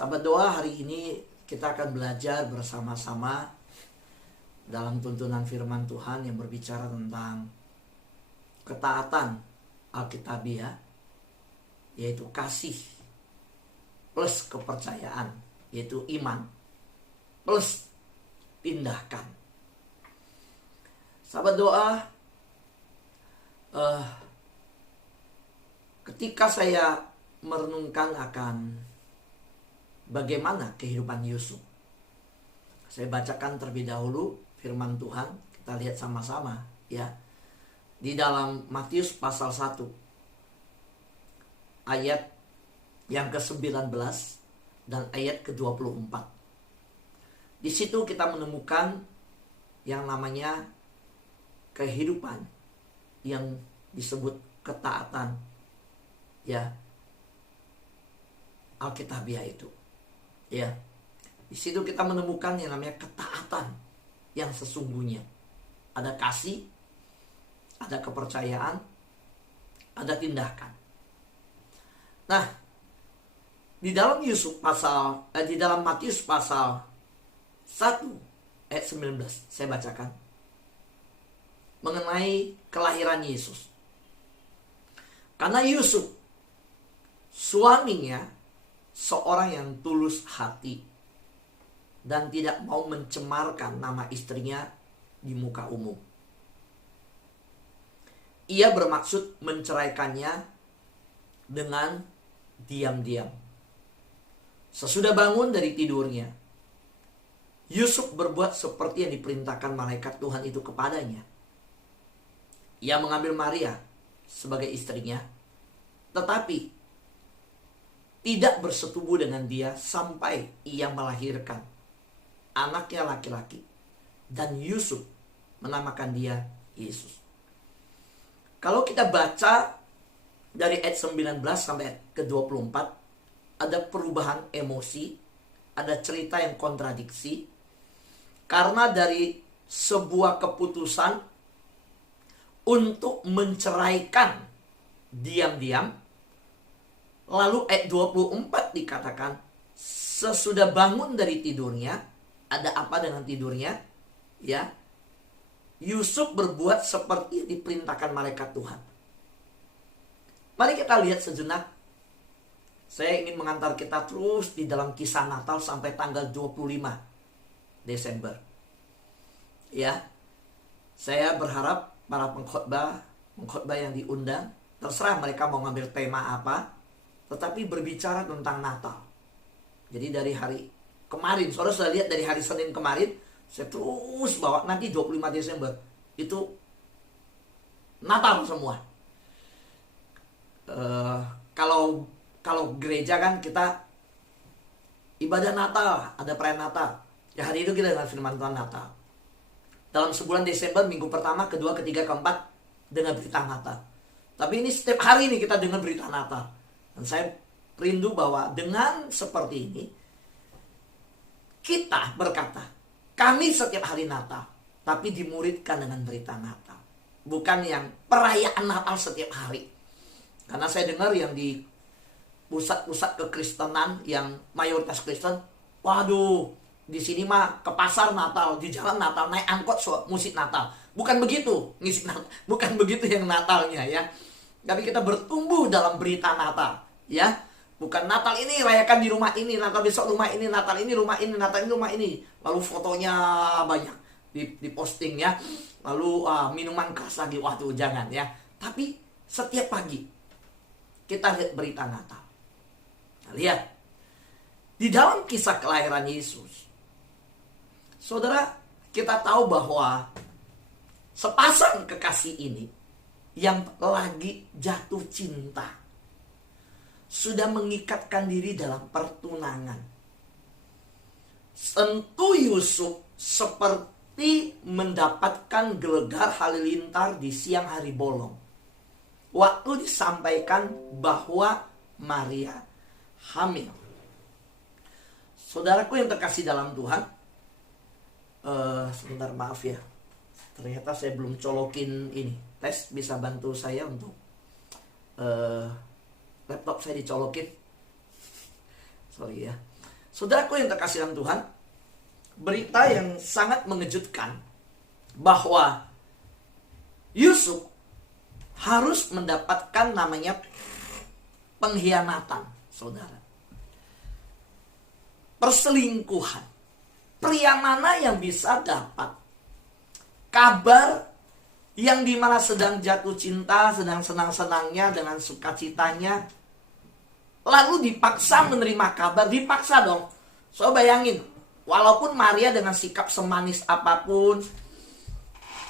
Sahabat doa, hari ini kita akan belajar bersama-sama dalam tuntunan firman Tuhan yang berbicara tentang ketaatan Alkitabiah, yaitu kasih plus kepercayaan, yaitu iman plus tindakan. Sahabat doa, ketika saya merenungkan akan bagaimana kehidupan Yusuf, saya bacakan terlebih dahulu firman Tuhan. Kita lihat sama-sama ya. Di dalam Matius pasal 1 ayat yang ke-19 dan ayat ke-24. Di situ kita menemukan yang namanya kehidupan yang disebut ketaatan ya, Alkitabiah itu. Ya. Di situ kita menemukan yang namanya ketaatan yang sesungguhnya. Ada kasih, ada kepercayaan, ada tindakan. Nah, di dalam di dalam Matius pasal 1 ayat 19 saya bacakan mengenai kelahiran Yesus. Karena Yusuf suaminya seorang yang tulus hati dan tidak mau mencemarkan nama istrinya di muka umum. Ia bermaksud menceraikannya dengan diam-diam. Sesudah bangun dari tidurnya, Yusuf berbuat seperti yang diperintahkan malaikat Tuhan itu kepadanya. Ia mengambil Maria sebagai istrinya, tetapi tidak bersetubuh dengan dia sampai ia melahirkan anaknya laki-laki, dan Yusuf menamakan dia Yesus. Kalau kita baca dari ayat 19 sampai ayat ke-24, ada perubahan emosi, ada cerita yang kontradiksi, karena dari sebuah keputusan untuk menceraikan diam-diam, lalu ayat 24 dikatakan sesudah bangun dari tidurnya. Ada apa dengan tidurnya? Ya, Yusuf berbuat seperti diperintahkan malaikat Tuhan. Mari kita lihat sejenak. Saya ingin mengantar kita terus di dalam kisah Natal sampai tanggal 25 Desember. Ya, saya berharap para pengkhotbah yang diundang, terserah mereka mau ngambil tema apa, tetapi berbicara tentang Natal. Jadi dari hari kemarin, saudara sudah lihat dari hari Senin kemarin, saya terus bawa nanti 25 Desember itu Natal semua. Kalau gereja kan kita ibadah Natal, ada perayaan Natal. Ya hari itu kita dengar firman Tuhan Natal. Dalam sebulan Desember, minggu pertama, kedua, ketiga, keempat, dengar berita Natal. Tapi ini setiap hari ini kita dengar berita Natal. Dan saya rindu bahwa dengan seperti ini, kita berkata, kami setiap hari Natal, tapi dimuridkan dengan berita Natal. Bukan yang perayaan Natal setiap hari. Karena saya dengar yang di pusat-pusat kekristenan yang mayoritas Kristen, waduh, di sini mah ke pasar Natal, di jalan Natal, naik angkot musik Natal. Bukan begitu, bukan begitu yang Natalnya ya. Tapi kita bertumbuh dalam berita Natal, ya. Bukan Natal ini rayakan di rumah ini, Natal besok rumah ini, Natal ini rumah ini, Natal ini rumah ini. Lalu fotonya banyak di posting ya. Lalu minuman keras lagi, waduh jangan ya. Tapi setiap pagi kita lihat berita Natal. Nah, lihat di dalam kisah kelahiran Yesus, saudara, kita tahu bahwa sepasang kekasih ini yang lagi jatuh cinta sudah mengikatkan diri dalam pertunangan. Tentu Yusuf seperti mendapatkan gelegar halilintar di siang hari bolong, waktu disampaikan bahwa Maria hamil. Saudaraku yang terkasih dalam Tuhan, sebentar maaf ya, ternyata saya belum colokin ini. Tes bisa bantu saya untuk laptop saya dicolokin. Sorry ya. Saudaraku yang terkasih dalam Tuhan, berita yang sangat mengejutkan bahwa Yusuf harus mendapatkan namanya pengkhianatan, saudara. Perselingkuhan. Pria mana yang bisa dapat kabar yang dimana sedang jatuh cinta, sedang senang-senangnya dengan sukacitanya, lalu dipaksa menerima kabar, dipaksa dong. So bayangin, walaupun Maria dengan sikap semanis apapun,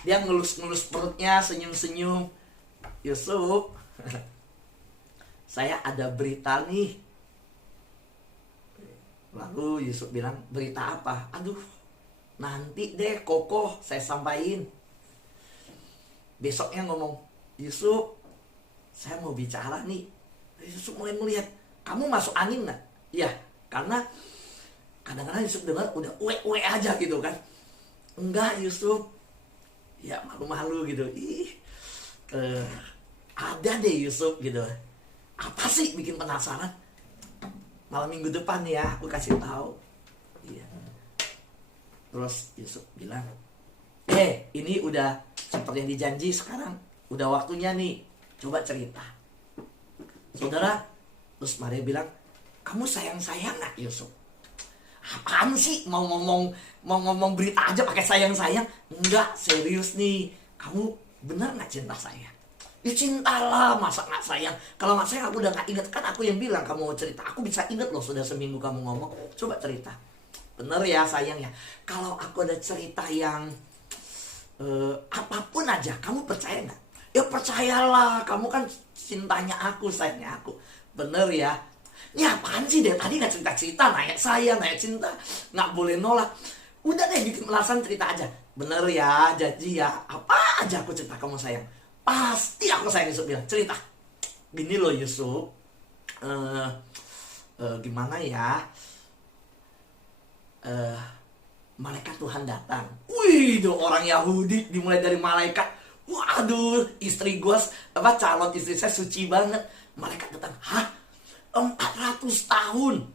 dia ngelus-ngelus perutnya, senyum-senyum. Yusuf, saya ada berita nih. Lalu Yusuf bilang, berita apa? Aduh, nanti deh kokoh saya sampaikan. Besoknya ngomong, Yusuf, saya mau bicara nih. Yusuf mulai melihat, kamu masuk angin gak? Ya, karena kadang-kadang Yusuf dengar udah uwe aja gitu kan. Enggak Yusuf. Ya malu-malu gitu. Ada deh Yusuf gitu. Apa sih bikin penasaran? Malam minggu depan ya aku kasih tahu. Iya. Terus Yusuf bilang, ini udah seperti yang dijanji sekarang. Udah waktunya nih. Coba cerita. Saudara, terus Maria bilang, kamu sayang-sayang gak Yusuf? Apaan sih mau ngomong berita aja pakai sayang-sayang? Enggak, serius nih. Kamu benar gak cinta saya? Ya cintalah, masa gak sayang? Kalau gak sayang aku udah gak inget. Kan aku yang bilang kamu mau cerita. Aku bisa inget loh sudah seminggu kamu ngomong. Coba cerita. Bener ya sayang ya. Kalau aku ada cerita yang apapun aja, kamu percaya gak? Ya percayalah, kamu kan cintanya aku, sayangnya aku. Bener ya. Ini apaan sih dari tadi gak cerita-cerita, nanya saya, nanya cinta, gak boleh nolak. Udah deh bikin alasan cerita aja. Bener ya, janji ya. Apa aja aku cerita kamu sayang. Pasti aku sayang. Yusuf bilang, cerita. Gini loh Yusuf, gimana ya, malaikat Tuhan datang. Wih, orang Yahudi dimulai dari malaikat. Waduh, istri gue, calon istri saya suci banget. Malaikat datang, 400 tahun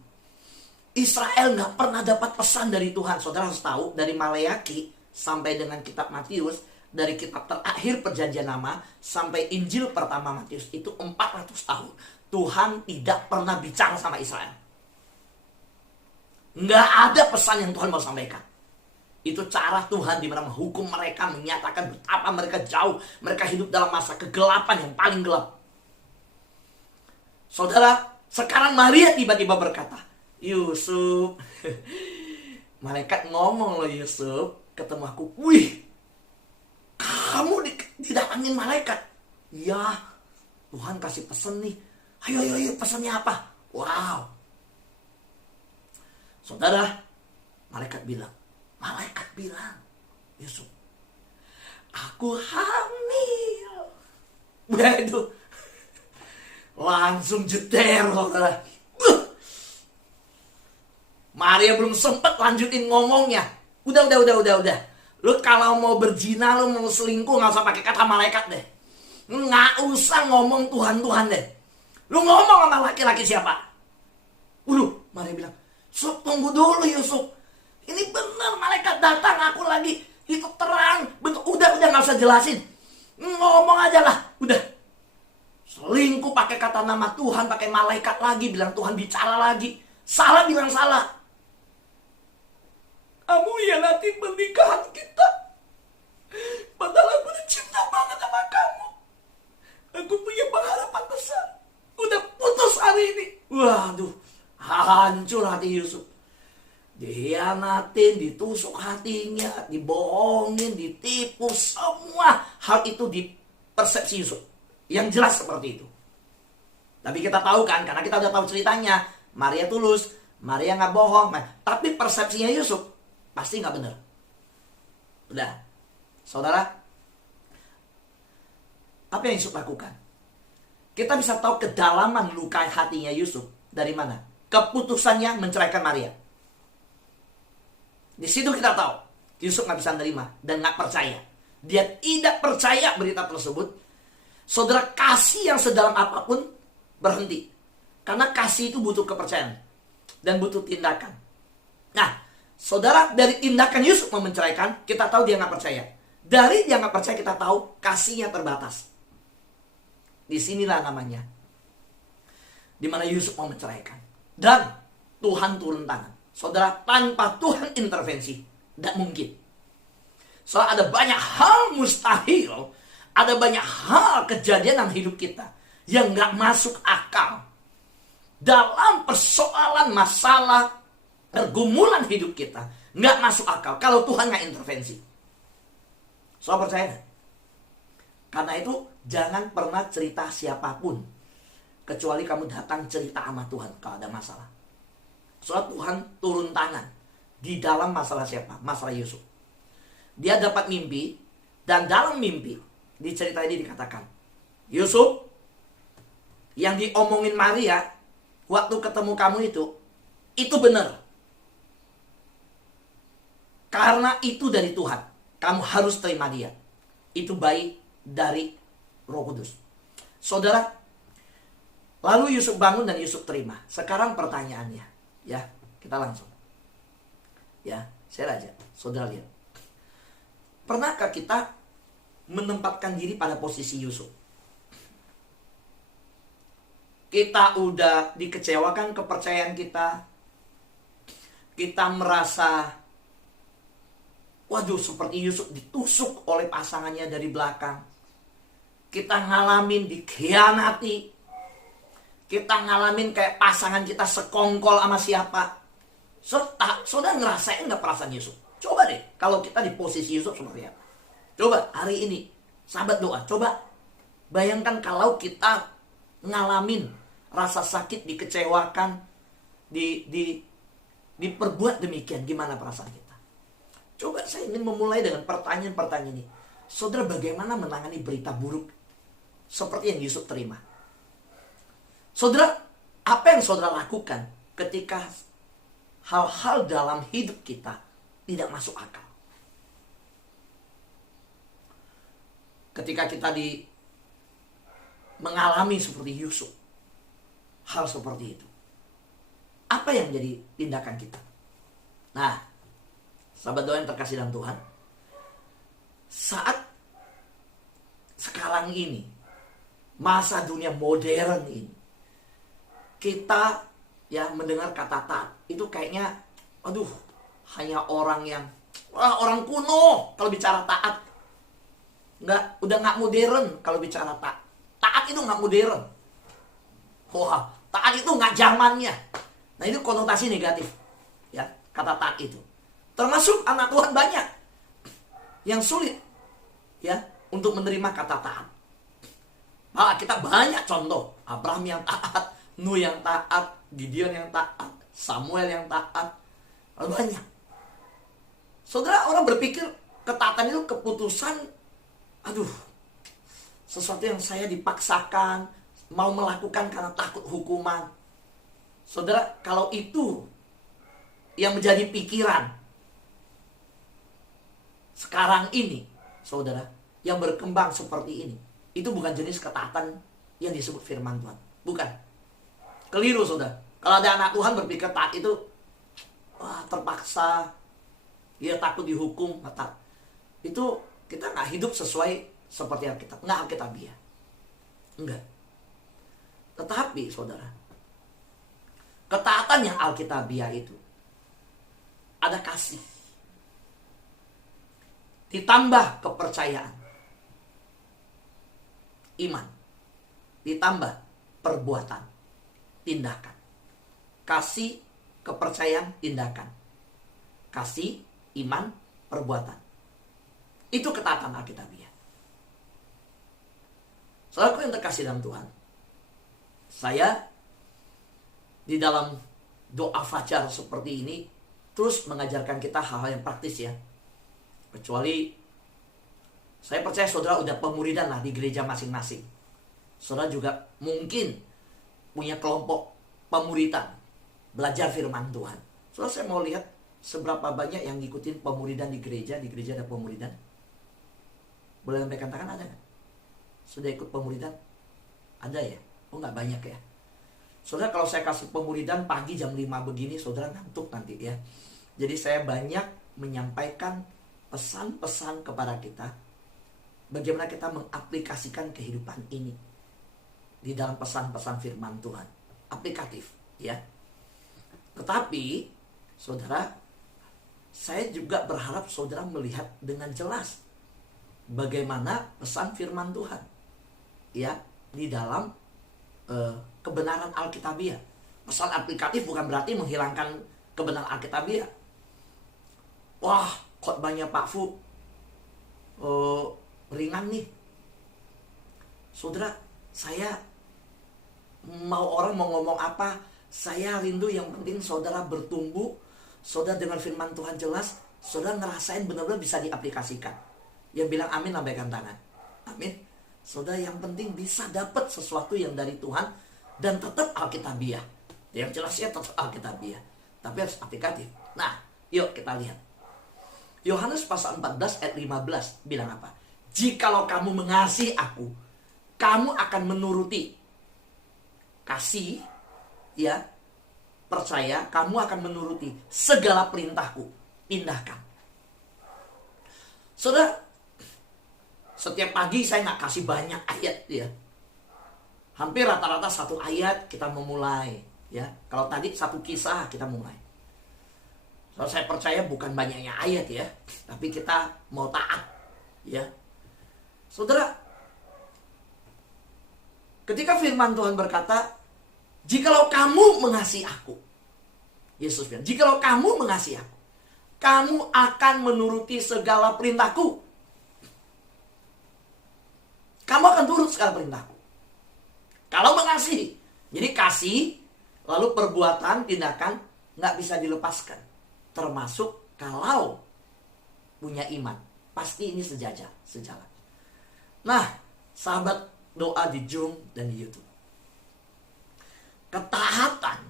Israel gak pernah dapat pesan dari Tuhan. Saudara harus tahu, dari Maleaki sampai dengan kitab Matius, dari kitab terakhir perjanjian lama sampai Injil pertama Matius, itu 400 tahun Tuhan tidak pernah bicara sama Israel. Gak ada pesan yang Tuhan mau sampaikan. Itu cara Tuhan di mana menghukum mereka, menyatakan betapa mereka jauh, mereka hidup dalam masa kegelapan yang paling gelap. Saudara, sekarang Maria tiba-tiba berkata, Yusuf, malaikat ngomong loh Yusuf, ketemu aku, wih, kamu didatangin malaikat. Ya, Tuhan kasih pesan nih. Ayo, pesannya apa? Wow. Saudara, malaikat bilang, Yusuf, aku hamil. Waduh, langsung jeder, saudara. Maria belum sempat lanjutin ngomongnya. Udah. Lu kalau mau berzina, lu mau selingkuh, gak usah pakai kata malaikat deh. Gak usah ngomong Tuhan deh. Lu ngomong sama laki-laki siapa? Maria bilang, Yusuf, tunggu dulu Yusuf. Ini benar malaikat datang, aku lagi itu terang. Betul, udah gak usah jelasin. Ngomong aja lah, udah. Selingkuh pakai kata nama Tuhan, pakai malaikat lagi, bilang Tuhan bicara lagi. Salah bilang salah. Kamu hianatin pernikahan kita. Padahal aku udah cinta banget sama kamu. Aku punya pengharapan besar. Udah putus hari ini. Waduh, hancur hati Yusuf. Dihianatin, ditusuk hatinya, dibohongin, ditipu. Semua hal itu di persepsi Yusuf. Yang jelas seperti itu. Tapi kita tahu kan, karena kita udah tahu ceritanya, Maria tulus, Maria gak bohong. Tapi persepsinya Yusuf pasti gak benar. Udah, saudara, apa yang Yusuf lakukan? Kita bisa tahu kedalaman luka hatinya Yusuf dari mana? Keputusannya menceraikan Maria. Di situ kita tahu Yusuf gak bisa nerima dan gak percaya. Dia tidak percaya berita tersebut. Saudara, kasih yang sedalam apapun berhenti. Karena kasih itu butuh kepercayaan dan butuh tindakan. Nah, saudara, dari tindakan Yusuf mau menceraikan, kita tahu dia nggak percaya. Dari dia nggak percaya, kita tahu kasihnya terbatas. Disinilah namanya, dimana Yusuf mau menceraikan. Dan Tuhan turun tangan. Saudara, tanpa Tuhan intervensi, tidak mungkin. Soalnya ada banyak hal mustahil, ada banyak hal kejadian dalam hidup kita yang nggak masuk akal. Dalam persoalan masalah pergumulan hidup kita, nggak masuk akal kalau Tuhan nggak intervensi. Soal percaya nggak? Karena itu jangan pernah cerita siapapun, kecuali kamu datang cerita sama Tuhan kalau ada masalah. Soal Tuhan turun tangan di dalam masalah siapa? Masalah Yusuf. Dia dapat mimpi, dan dalam mimpi di cerita ini dikatakan, Yusuf, yang diomongin Maria waktu ketemu kamu itu benar. Karena itu dari Tuhan, kamu harus terima dia. Itu baik dari Roh Kudus. Saudara, lalu Yusuf bangun dan Yusuf terima. Sekarang pertanyaannya, ya, kita langsung. Ya, saya aja, saudara lihat. Pernahkah kita menempatkan diri pada posisi Yusuf? Kita udah dikecewakan kepercayaan kita. Kita merasa, waduh, seperti Yusuf ditusuk oleh pasangannya dari belakang. Kita ngalamin dikhianati. Kita ngalamin kayak pasangan kita sekongkol sama siapa. Saudara ngerasain gak perasaan Yusuf? Coba deh, kalau kita di posisi Yusuf seperti apa? Coba hari ini, sahabat doa, coba bayangkan kalau kita ngalamin rasa sakit, dikecewakan, diperbuat demikian, gimana perasaan kita? Coba saya ingin memulai dengan pertanyaan-pertanyaan ini. Saudara, bagaimana menangani berita buruk seperti yang Yusuf terima? Saudara, apa yang saudara lakukan ketika hal-hal dalam hidup kita tidak masuk akal? Ketika kita mengalami seperti Yusuf, hal seperti itu, apa yang menjadi tindakan kita? Nah, sahabat doa yang terkasih dalam Tuhan, saat sekarang ini, masa dunia modern ini, kita ya mendengar kata taat itu kayaknya, aduh, hanya orang yang orang kuno kalau bicara taat. Udah nggak modern kalau bicara taat. Taat itu nggak modern. Wah, taat itu nggak zamannya. Nah, itu konotasi negatif, ya, kata taat itu. Termasuk anak Tuhan banyak yang sulit, ya, untuk menerima kata taat. Malah kita banyak contoh, Abraham yang taat, Nuh yang taat, Gideon yang taat, Samuel yang taat, banyak. Saudara, orang berpikir ketaatan itu keputusan, aduh, sesuatu yang saya dipaksakan, mau melakukan karena takut hukuman. Saudara, kalau itu yang menjadi pikiran sekarang ini, saudara, yang berkembang seperti ini, itu bukan jenis ketaatan yang disebut firman Tuhan. Bukan. Keliru, saudara. Kalau ada anak Tuhan berpikir taat itu, wah, terpaksa, dia takut dihukum, taat. Itu kita nggak hidup sesuai seperti Alkitab, nggak Alkitabiah. Enggak. Tetapi, saudara, ketaatan yang Alkitabiah itu ada kasih, ditambah kepercayaan, iman, ditambah perbuatan, tindakan. Kasih, kepercayaan, tindakan. Kasih, iman, perbuatan. Itu ketaatan Alkitabiah. Saudaraku yang terkasih dalam Tuhan, saya di dalam doa fajar seperti ini terus mengajarkan kita hal-hal yang praktis, ya. Kecuali saya percaya saudara udah pemuridan lah di gereja masing-masing. Saudara juga mungkin punya kelompok pemuridan, belajar firman Tuhan. Saudara, saya mau lihat seberapa banyak yang ngikutin pemuridan di gereja. Di gereja ada pemuridan. Boleh sampai katakan ada nggak? Sudah ikut pemuridan? Ada ya? Oh, nggak banyak ya. Saudara, kalau saya kasih pemuridan pagi jam 5 begini, saudara ngantuk nanti ya. Jadi saya banyak menyampaikan pesan-pesan kepada kita, bagaimana kita mengaplikasikan kehidupan ini di dalam pesan-pesan firman Tuhan. Aplikatif, ya. Tetapi, saudara, saya juga berharap saudara melihat dengan jelas bagaimana pesan firman Tuhan, ya, di dalam kebenaran Alkitabiah. Pesan aplikatif bukan berarti menghilangkan kebenaran Alkitabiah. Wah, khotbahnya Pak Fu ringan nih. Saudara, saya mau orang mau ngomong apa, saya rindu yang penting saudara bertumbuh, saudara dengan firman Tuhan jelas, saudara ngerasain benar-benar bisa diaplikasikan. Yang bilang amin, lambaikan tangan. Amin. Saudara, yang penting bisa dapat sesuatu yang dari Tuhan dan tetap Alkitabiah. Yang jelas ya tetap Alkitabiah, tapi harus aplikatif. Nah, yuk kita lihat. Yohanes pasal 14 ayat 15 bilang apa? Jikalau kamu mengasihi aku, kamu akan menuruti. Kasih, ya, percaya, kamu akan menuruti segala perintahku. Pindahkan. Saudara, setiap pagi saya nggak kasih banyak ayat, ya. Hampir rata-rata satu ayat kita memulai, ya. Kalau tadi satu kisah kita mulai. So, saya percaya bukan banyaknya ayat, ya, tapi kita mau taat, ya. Saudara, ketika firman Tuhan berkata, jikalau kamu mengasihi aku, Yesus bilang, jikalau kamu mengasihi aku, kamu akan menuruti segala perintahku. Kamu akan turut segala perintahku. Kalau mengasihi. Jadi kasih, lalu perbuatan, tindakan, nggak bisa dilepaskan. Termasuk kalau punya iman. Pasti ini sejalan. Nah, sahabat doa di Zoom dan di YouTube. Ketaatan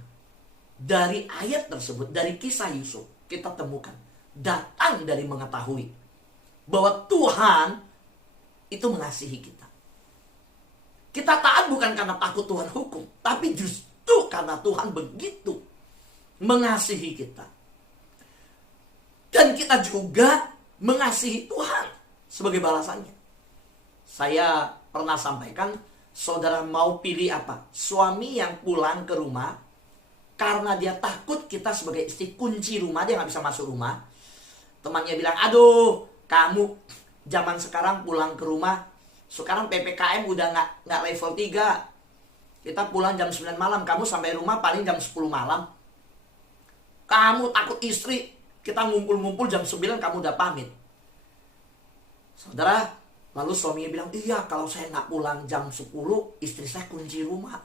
dari ayat tersebut, dari kisah Yusuf, kita temukan datang dari mengetahui bahwa Tuhan itu mengasihi kita. Kita taat bukan karena takut Tuhan hukum, tapi justru karena Tuhan begitu mengasihi kita. Dan kita juga mengasihi Tuhan sebagai balasannya. Saya pernah sampaikan, saudara mau pilih apa? Suami yang pulang ke rumah karena dia takut kita sebagai istri kunci rumah, dia nggak bisa masuk rumah. Temannya bilang, aduh, kamu zaman sekarang pulang ke rumah, sekarang PPKM udah nggak level 3. Kita pulang jam 9 malam, kamu sampai rumah paling jam 10 malam. Kamu takut istri, kita ngumpul-ngumpul jam 9 kamu udah pamit. Saudara, lalu suaminya bilang, iya kalau saya nggak pulang jam 10, istri saya kunci rumah.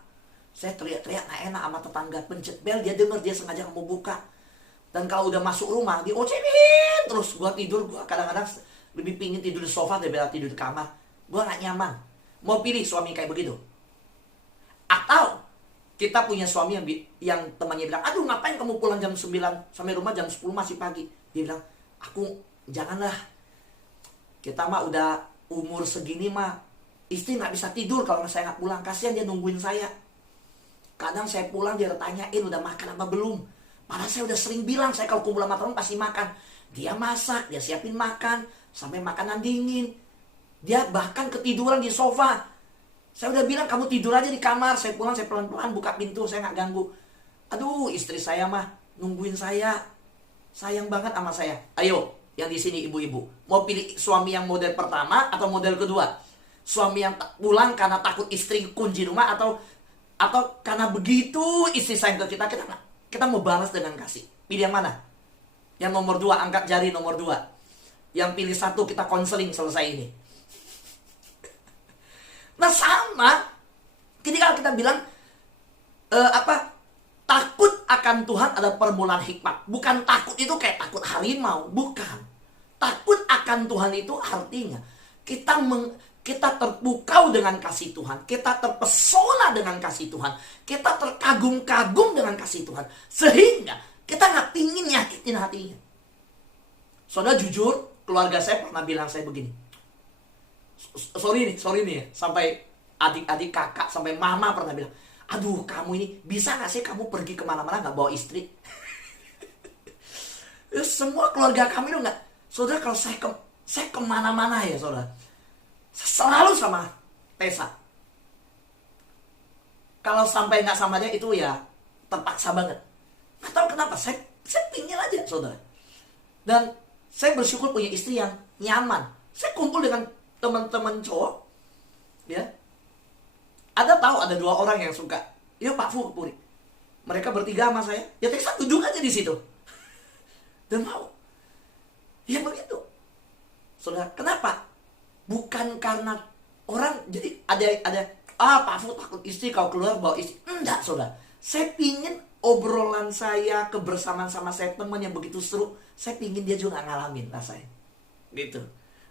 Saya teriak-teriak nggak enak sama tetangga, pencet bel, dia denger, dia sengaja kamu buka. Dan kalau udah masuk rumah, diocengin terus. Gua tidur, gua kadang-kadang lebih pingin tidur di sofa daripada tidur di kamar. Gua gak nyaman. Mau pilih suami kayak begitu? Atau kita punya suami yang temannya bilang, aduh ngapain kamu pulang jam 9 sampai rumah jam 10 masih pagi. Dia bilang, aku janganlah. Kita mah udah umur segini mah, istri gak bisa tidur kalau saya gak pulang. Kasihan dia nungguin saya. Kadang saya pulang dia tanyain udah makan apa belum. Padahal saya udah sering bilang, saya kalau kumpul sama teman pasti makan. Dia masak, dia siapin makan, sampai makanan dingin. Dia bahkan ketiduran di sofa. Saya udah bilang kamu tidur aja di kamar. Saya pulang, saya pelan-pelan buka pintu, saya gak ganggu. Aduh, istri saya mah nungguin saya. Sayang banget sama saya. Ayo, yang di sini ibu-ibu, mau pilih suami yang model pertama atau model kedua? Suami yang pulang karena takut istri kunci rumah, atau karena begitu istri sayang ke kita mau balas dengan kasih. Pilih yang mana? Yang nomor 2, angkat jari nomor 2. Yang pilih 1 kita konseling selesai ini. Nah sama, ketika kita bilang takut akan Tuhan adalah permulaan hikmat. Bukan takut itu kayak takut harimau, bukan. Takut akan Tuhan itu artinya kita terpukau dengan kasih Tuhan, kita terpesona dengan kasih Tuhan, kita terkagum-kagum dengan kasih Tuhan, sehingga kita nggak pingin nyakitin hatinya. Saudara jujur, keluarga saya pernah bilang saya begini. Sorry nih ya, sampai adik-adik, kakak, sampai mama pernah bilang, aduh kamu ini bisa gak sih kamu pergi kemana-mana gak bawa istri? Ya, semua keluarga kami itu enggak. Saudara, kalau saya kemana-mana ya saudara, selalu sama Tessa. Kalau sampai nggak sama dia itu ya terpaksa banget. Nggak tahu kenapa, saya pingin aja saudara. Dan saya bersyukur punya istri yang nyaman. Saya kumpul dengan teman-teman cowok, ya. Ada 2 orang yang suka, yuk Pak Fu ke Puri. Mereka bertiga sama saya, ya Tessa duduk aja di situ. Dan mau. Ya begitu. Saudara, kenapa? Bukan karena orang, jadi ada Pak Fu takut istri kau keluar bawa istri. Enggak saudara. Saya pingin obrolan saya, kebersamaan sama saya, teman yang begitu seru, saya pingin dia juga ngalamin rasanya. Gitu.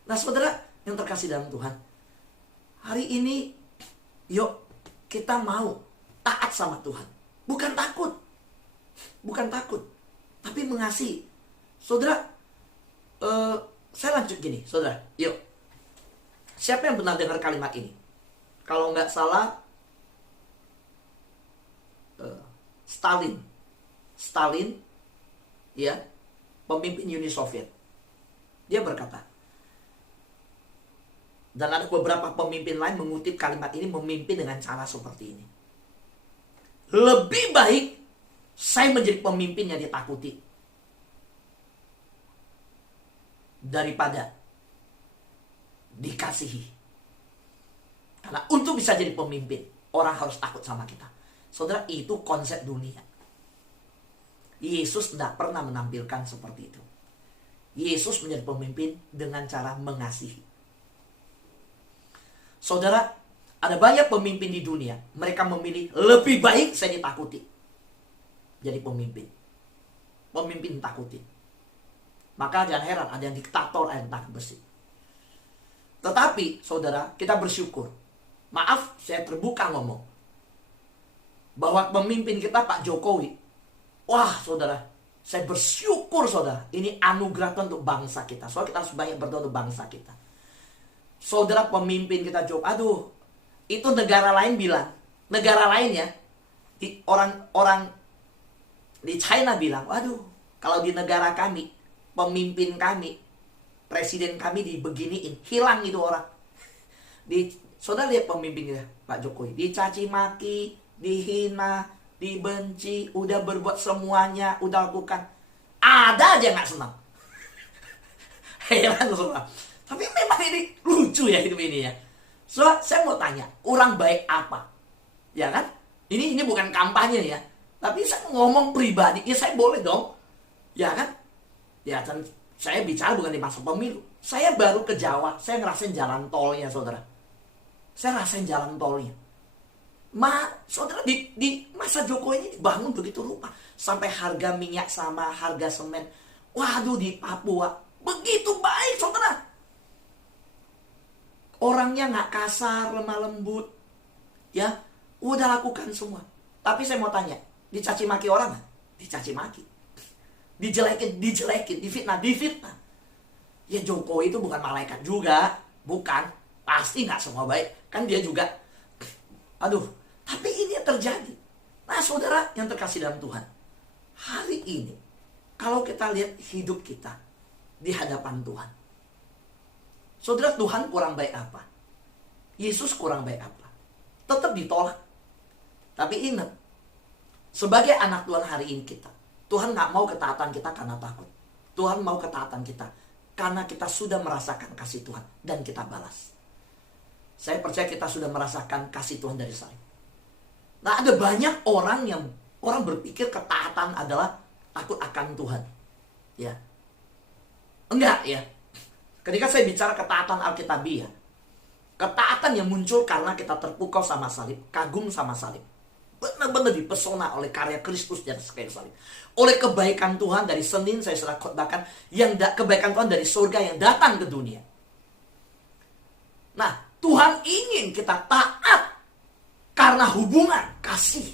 Nah saudara yang terkasih dalam Tuhan, hari ini yuk kita mau taat sama Tuhan. Bukan takut. Bukan takut. Tapi mengasihi. Saudara, saya lanjut gini, saudara. Yuk. Siapa yang pernah dengar kalimat ini? Kalau nggak salah, Stalin, ya, pemimpin Uni Soviet. Dia berkata, dan ada beberapa pemimpin lain mengutip kalimat ini, memimpin dengan cara seperti ini. Lebih baik saya menjadi pemimpin yang ditakuti daripada dikasihi. Karena untuk bisa jadi pemimpin, orang harus takut sama kita. Saudara, itu konsep dunia. Yesus tidak pernah menampilkan seperti itu. Yesus menjadi pemimpin dengan cara mengasihi. Saudara, ada banyak pemimpin di dunia, mereka memilih lebih baik saya ditakuti jadi pemimpin. Pemimpin takutin. Maka jangan heran ada yang diktator, ada yang takut besi. Tetapi saudara, kita bersyukur. Maaf, saya terbuka ngomong, bahwa pemimpin kita Pak Jokowi, wah saudara, saya bersyukur saudara, ini anugerah untuk bangsa kita. Soalnya kita harus banyak berdoa untuk bangsa kita. Saudara, pemimpin kita Jokowi, aduh, itu negara lain bilang, negara lain ya, orang di China bilang, waduh, kalau di negara kami, pemimpin kami, presiden kami dibeginiin, hilang itu orang. Saudara lihat pemimpin kita Pak Jokowi, dicaci maki, dihina, dibenci, udah berbuat semuanya, udah lakukan, ada aja nggak senang. Heran saudara. Tapi memang ini lucu ya hidup ini ya. So, saya mau tanya, orang baik apa? Ya kan? Ini bukan kampanye ya. Tapi saya ngomong pribadi, ya saya boleh dong. Ya kan? Ya kan, saya bicara bukan di masa pemilu. Saya baru ke Jawa, saya ngerasain jalan tolnya saudara. Saya rasain jalan tolnya. Saudara, di masa Jokowi ini dibangun begitu rupa. Sampai harga minyak sama harga semen. Waduh, di Papua begitu baik saudara. Orangnya gak kasar, lemah lembut. Ya, udah lakukan semua. Tapi saya mau tanya, dicaci maki orang gak? Dicaci maki. Dijelekin, difitnah. Ya Jokowi itu bukan malaikat juga. Bukan. Pasti gak semua baik. Kan dia juga. Aduh, tapi ini yang terjadi. Nah saudara yang terkasih dalam Tuhan, hari ini kalau kita lihat hidup kita di hadapan Tuhan, saudara, Tuhan kurang baik apa? Yesus kurang baik apa? Tetap ditolak. Tapi ingat, sebagai anak Tuhan hari ini kita, Tuhan gak mau ketaatan kita karena takut. Tuhan mau ketaatan kita karena kita sudah merasakan kasih Tuhan dan kita balas. Saya percaya kita sudah merasakan kasih Tuhan dari salib. Nah, ada banyak orang berpikir ketaatan adalah takut akan Tuhan. Ya. Enggak ya. Ketika saya bicara ketaatan Alkitabiah, ketaatan yang muncul karena kita terpukau sama salib, kagum sama salib. Benar-benar dipesona oleh karya Kristus di atas kayu salib. Oleh kebaikan Tuhan dari Senin saya sudah khotbahkan, kebaikan Tuhan dari surga yang datang ke dunia. Nah, Tuhan ingin kita taat karena hubungan kasih.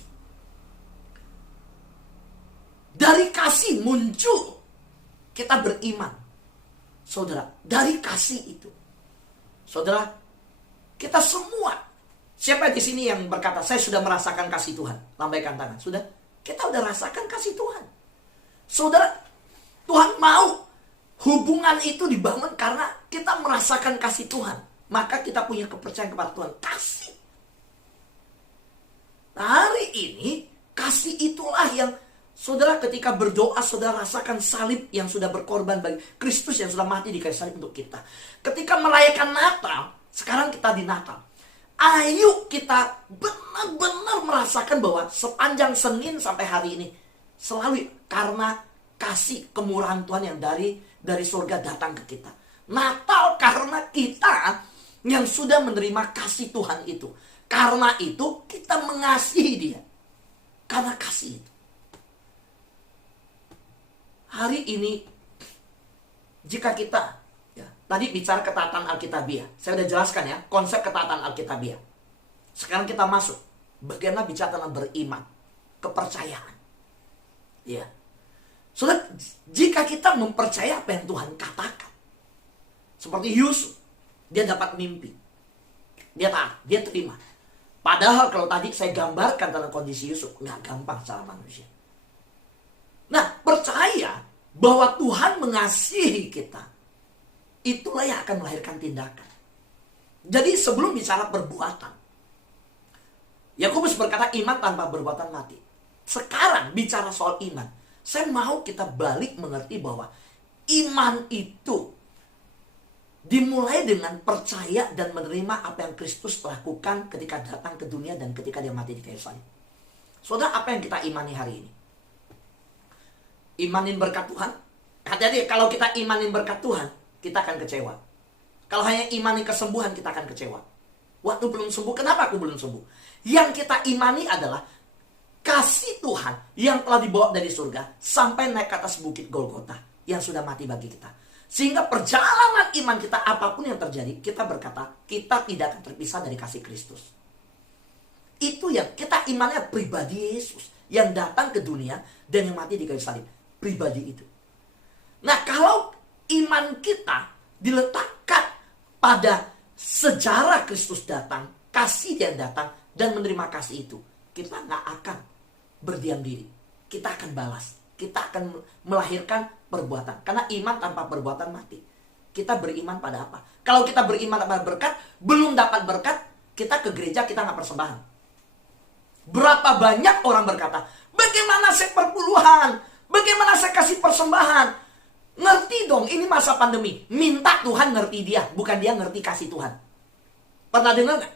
Dari kasih muncul kita beriman. Saudara, dari kasih itu. Saudara, kita semua, siapa di sini yang berkata saya sudah merasakan kasih Tuhan? Lambaikan tangan. Sudah? Kita sudah rasakan kasih Tuhan. Saudara, Tuhan mau hubungan itu dibangun karena kita merasakan kasih Tuhan. Maka kita punya kepercayaan kepada Tuhan. Kasih. Nah, hari ini kasih itulah yang saudara ketika berdoa, saudara rasakan salib yang sudah berkorban bagi Kristus yang sudah mati di kayu salib untuk kita. Ketika merayakan Natal, sekarang kita di Natal. Ayo kita benar-benar merasakan bahwa sepanjang Senin sampai hari ini selalu karena kasih kemurahan Tuhan yang dari surga datang ke kita. Natal karena kita yang sudah menerima kasih Tuhan itu. Karena itu kita mengasihi Dia. Karena kasih itu. Hari ini jika kita tadi bicara ketaatan Alkitabiah. Saya udah jelaskan ya konsep ketaatan Alkitabiah. Sekarang kita masuk bagaimana bicara tentang beriman, kepercayaan. Ya. Saudara, jika kita mempercaya apa yang Tuhan katakan. Seperti Yusuf, dia dapat mimpi. Dia taat, dia terima. Padahal kalau tadi saya gambarkan tentang kondisi Yusuf, nggak gampang secara manusia. Nah, percaya bahwa Tuhan mengasihi kita, itulah yang akan melahirkan tindakan. Jadi sebelum bicara perbuatan, Yakobus berkata iman tanpa perbuatan mati. Sekarang bicara soal iman, saya mau kita balik mengerti bahwa iman itu dimulai dengan percaya dan menerima apa yang Kristus lakukan ketika datang ke dunia dan ketika Dia mati di kayu salib. Saudara, apa yang kita imani hari ini? Imanin berkat Tuhan? Hati-hati, kalau kita imanin berkat Tuhan, kita akan kecewa. Kalau hanya imanin kesembuhan, kita akan kecewa. Waktu belum sembuh, kenapa aku belum sembuh? Yang kita imani adalah kasih Tuhan yang telah dibawa dari surga sampai naik ke atas bukit Golgota yang sudah mati bagi kita. Sehingga perjalanan iman kita apapun yang terjadi, kita berkata kita tidak akan terpisah dari kasih Kristus. Itu yang kita imannya pribadi Yesus yang datang ke dunia dan yang mati di kayu salib. Pribadi itu. Nah, kalau iman kita diletakkan pada sejarah Kristus datang, kasih yang datang dan menerima kasih itu, kita nggak akan berdiam diri. Kita akan balas. Kita akan melahirkan perbuatan. Karena iman tanpa perbuatan mati. Kita beriman pada apa? Kalau kita beriman pada berkat, belum dapat berkat, kita ke gereja, kita nggak persembahan. Berapa banyak orang berkata, bagaimana saya perpuluhan? Bagaimana saya kasih persembahan? Ngerti dong, ini masa pandemi. Minta Tuhan ngerti dia, bukan dia ngerti kasih Tuhan. Pernah dengar nggak?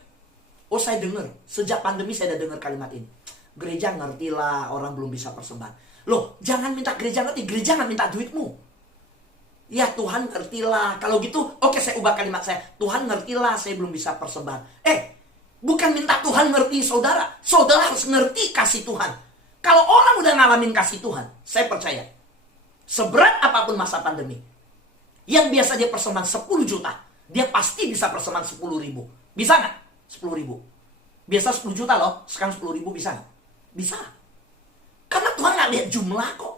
Oh, saya dengar. Sejak pandemi saya udah dengar kalimat ini. Gereja ngertilah, orang belum bisa persembahan. Loh, jangan minta gereja ngerti. Gereja nggak minta duitmu. Ya, Tuhan ngertilah. Kalau gitu, oke, saya ubah kalimat saya. Tuhan ngertilah, saya belum bisa persembahan. Bukan minta Tuhan ngerti saudara. Saudara harus ngerti kasih Tuhan. Kalau orang udah ngalamin kasih Tuhan, saya percaya, seberat apapun masa pandemi, yang biasa dia persembahan 10 juta, dia pasti bisa persembahan 10 ribu. Bisa nggak? 10 ribu. Biasa 10 juta loh, sekarang 10 ribu bisa nggak? Bisa. Karena Tuhan nggak lihat jumlah kok.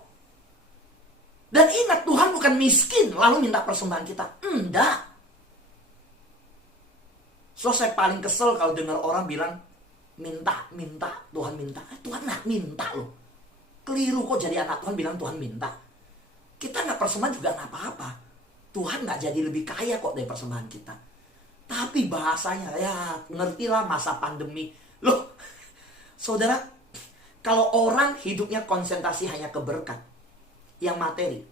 Dan ingat, Tuhan bukan miskin lalu minta persembahan kita. Enggak. So, saya paling kesel kalau dengar orang bilang, minta, Tuhan minta. Tuhan nggak minta loh. Keliru kok jadi anak Tuhan bilang Tuhan minta. Kita nggak persembahan juga nggak apa-apa. Tuhan nggak jadi lebih kaya kok dari persembahan kita. Tapi bahasanya, ya ngertilah masa pandemi. Loh, saudara, kalau orang hidupnya konsentrasi hanya ke berkat, yang materi,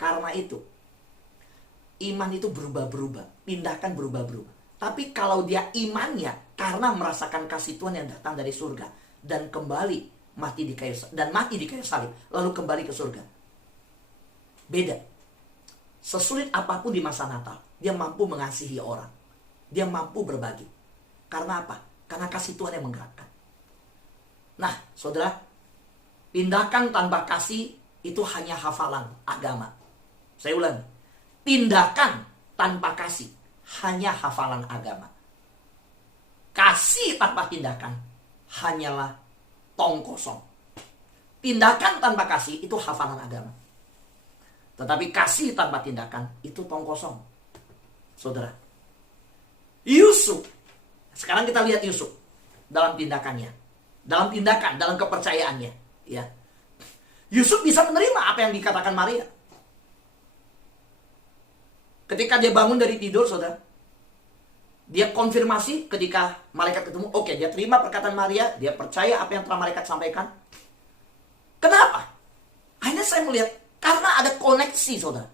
karena itu, iman itu berubah-berubah, tindakan berubah-berubah. Tapi kalau dia imannya karena merasakan kasih Tuhan yang datang dari surga dan kembali mati di kayu salib, lalu kembali ke surga. Beda. Sesulit apapun di masa Natal, dia mampu mengasihi orang. Dia mampu berbagi. Karena apa? Karena kasih Tuhan yang menggerakkan. Nah, saudara, tindakan tanpa kasih itu hanya hafalan agama. Saya ulangi. Tindakan tanpa kasih hanya hafalan agama. Kasih tanpa tindakan hanyalah tong kosong. Tindakan tanpa kasih itu hafalan agama. Tetapi kasih tanpa tindakan itu tong kosong. Saudara, Yusuf, sekarang kita lihat Yusuf dalam tindakannya, dalam kepercayaannya, ya. Yusuf bisa menerima apa yang dikatakan Maria. Ketika dia bangun dari tidur, saudara, dia konfirmasi ketika malaikat ketemu. Oke, dia terima perkataan Maria, dia percaya apa yang telah malaikat sampaikan. Kenapa? Akhirnya saya melihat, karena ada koneksi, saudara.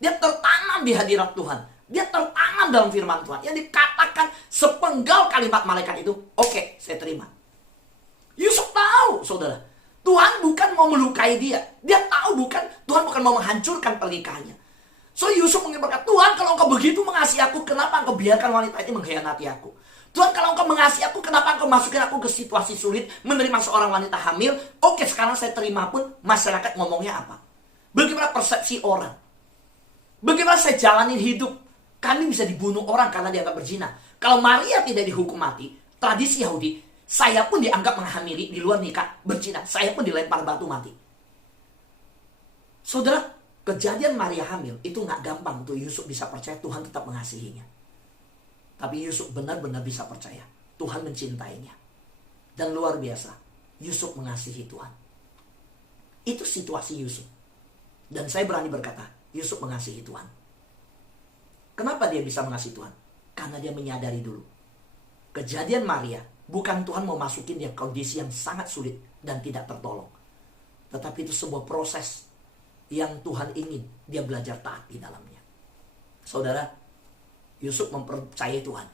Dia tertanam di hadirat Tuhan. Dia tertanam dalam firman Tuhan. Yang dikatakan sepenggal kalimat malaikat itu, oke, saya terima. Yusuf tahu, saudara, Tuhan bukan mau melukai dia. Dia tahu Tuhan bukan mau menghancurkan pernikahannya. So Yusuf mungkin berkata, Tuhan kalau engkau begitu mengasihi aku, kenapa engkau biarkan wanita ini mengkhianati aku? Tuhan kalau engkau mengasihi aku, kenapa engkau masukin aku ke situasi sulit, menerima seorang wanita hamil? Oke, sekarang saya terima pun, masyarakat ngomongnya apa? Bagaimana persepsi orang? Bagaimana saya jalanin hidup? Kami bisa dibunuh orang karena dianggap berzina. Kalau Maria tidak dihukum mati, tradisi Yahudi, saya pun dianggap menghamili di luar nikah berzina. Saya pun dilempar batu mati. Saudara, kejadian Maria hamil itu gak gampang untuk Yusuf bisa percaya Tuhan tetap mengasihinya. Tapi Yusuf benar-benar bisa percaya Tuhan mencintainya. Dan luar biasa, Yusuf mengasihi Tuhan. Itu situasi Yusuf. Dan saya berani berkata, Yusuf mengasihi Tuhan. Kenapa dia bisa mengasihi Tuhan? Karena dia menyadari dulu, kejadian Maria, bukan Tuhan mau masukin dia kondisi yang sangat sulit dan tidak tertolong. Tetapi itu sebuah proses yang Tuhan ingin dia belajar taat di dalamnya. Saudara, Yusuf mempercayai Tuhan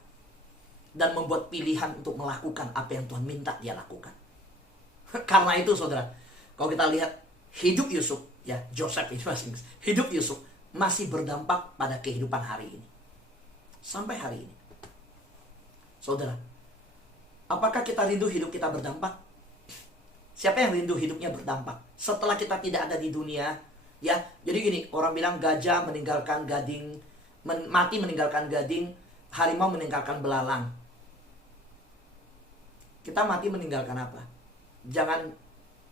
dan membuat pilihan untuk melakukan apa yang Tuhan minta dia lakukan. Karena itu, saudara, kalau kita lihat hidup Yusuf, ya Joseph ini masing, hidup Yusuf masih berdampak pada kehidupan hari ini. Sampai hari ini. Saudara, apakah kita rindu hidup kita berdampak? Siapa yang rindu hidupnya berdampak? Setelah kita tidak ada di dunia, ya, jadi gini, orang bilang gajah meninggalkan gading, mati meninggalkan gading, harimau meninggalkan belalang. Kita mati meninggalkan apa? Jangan,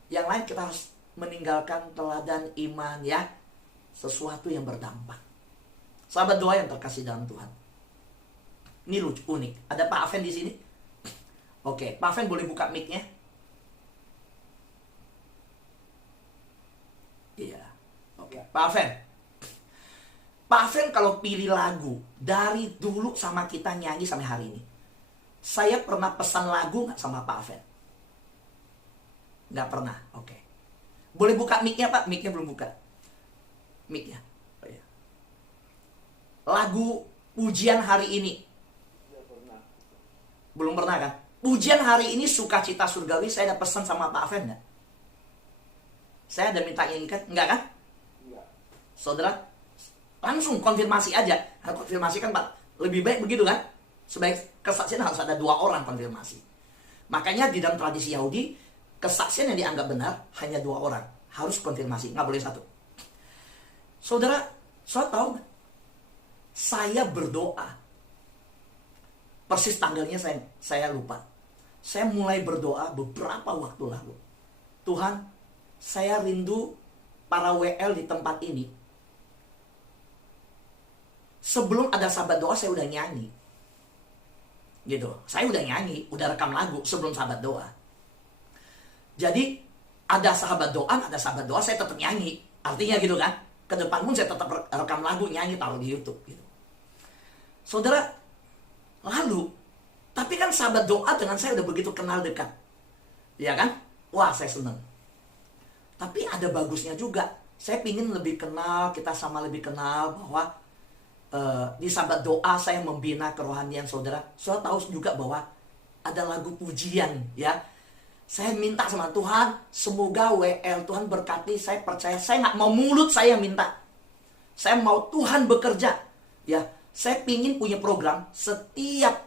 yang lain kita harus meninggalkan teladan iman, ya, sesuatu yang berdampak. Sahabat doa yang terkasih dalam Tuhan, ini lucu, unik. Ada Pak Aven di sini? Oke, Pak Aven boleh buka mic-nya? Iya. Oke, Pak Aven. Pak Aven kalau pilih lagu dari dulu sama kita nyanyi sampai hari ini, saya pernah pesan lagu nggak sama Pak Aven? Nggak pernah. Oke. Boleh buka mic-nya, Pak? Mic-nya belum buka. Mic-nya. Oh, iya. Lagu pujian hari ini. Belum pernah kan? Pujian hari ini Sukacita Surgawi, saya ada pesan sama Pak Aven nggak? Saya ada minta nyanyikan? Enggak kan? Enggak. Saudara, langsung konfirmasi aja. Konfirmasi kan Pak, lebih baik begitu kan? Sebaik kesaksian harus ada 2 orang konfirmasi. Makanya di dalam tradisi Yahudi, kesaksian yang dianggap benar hanya 2 orang. Harus konfirmasi, nggak boleh 1. Saudara, saudara tahu nggak? Saya berdoa. Persis tanggalnya saya lupa. Saya mulai berdoa beberapa waktu lalu. Tuhan, saya rindu para WL di tempat ini. Sebelum ada sahabat doa, saya udah nyanyi. Gitu. Saya udah nyanyi, udah rekam lagu sebelum sahabat doa. Jadi, ada sahabat doa, saya tetap nyanyi. Artinya gitu kan? Ke depan pun saya tetap rekam lagu, nyanyi, taruh di YouTube. Gitu. Saudara, lalu, tapi kan sahabat doa dengan saya udah begitu kenal dekat. Ya kan? Wah, saya senang. Tapi ada bagusnya juga. Saya pingin lebih kenal, kita sama lebih kenal bahwa di sahabat doa saya membina kerohanian saudara. Saudara tahu juga bahwa ada lagu pujian, ya. Saya minta sama Tuhan, semoga WL Tuhan berkati, saya percaya. Saya nggak mau mulut saya minta. Saya mau Tuhan bekerja. Ya, saya pingin punya program setiap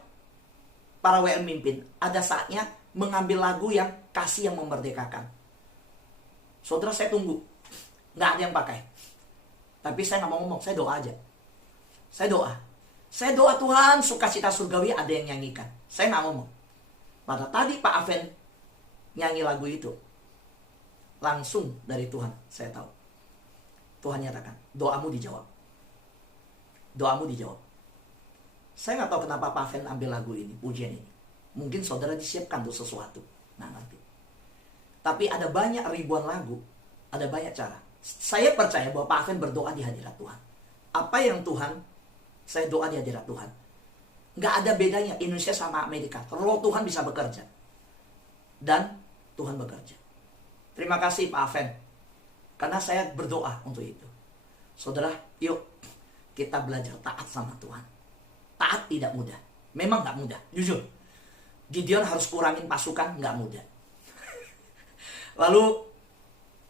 para WL mimpin. Ada saatnya mengambil lagu yang kasih yang memerdekakan. Saudara, saya tunggu. Nggak ada yang pakai. Tapi saya nggak mau ngomong, saya doa aja. Saya doa Tuhan, Sukacita Surgawi ada yang nyanyikan. Saya nggak ngomong. Pada tadi Pak Aven nyanyi lagu itu, langsung dari Tuhan, saya tahu. Tuhan nyatakan, doamu dijawab. Doamu dijawab. Saya nggak tahu kenapa Pak Aven ambil lagu ini, pujian ini. Mungkin saudara disiapkan untuk sesuatu. Nah, nanti. Tapi ada banyak ribuan lagu, ada banyak cara. Saya percaya bahwa Pak Aven berdoa di hadirat Tuhan. Apa yang Tuhan Saya doa di hadirat Tuhan. Nggak ada bedanya Indonesia sama Amerika. Roh Tuhan bisa bekerja. Dan Tuhan bekerja. Terima kasih Pak Aven. Karena saya berdoa untuk itu. Saudara, yuk kita belajar taat sama Tuhan. Taat tidak mudah. Memang nggak mudah, jujur. Gideon harus kurangin pasukan, nggak mudah. Lalu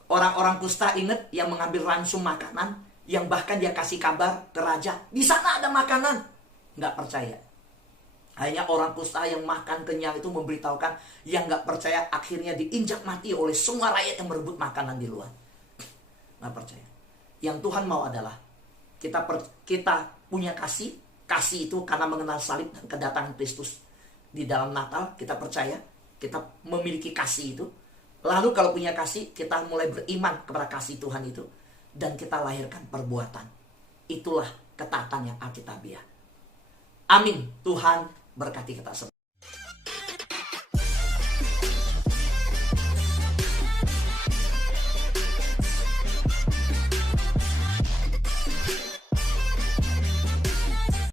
orang-orang kusta ingat yang mengambil ransum makanan, yang bahkan dia kasih kabar ke raja, di sana ada makanan. Nggak percaya. Hanya orang kusta yang makan kenyang itu memberitahukan, yang nggak percaya akhirnya diinjak mati oleh semua rakyat yang merebut makanan di luar. Nggak percaya. Yang Tuhan mau adalah kita punya kasih. Kasih itu karena mengenal salib dan kedatangan Kristus. Di dalam Natal kita percaya, kita memiliki kasih itu. Lalu kalau punya kasih, kita mulai beriman kepada kasih Tuhan itu. Dan kita lahirkan perbuatan. Itulah ketaatan yang alkitabiah. Amin. Tuhan berkati kita semua.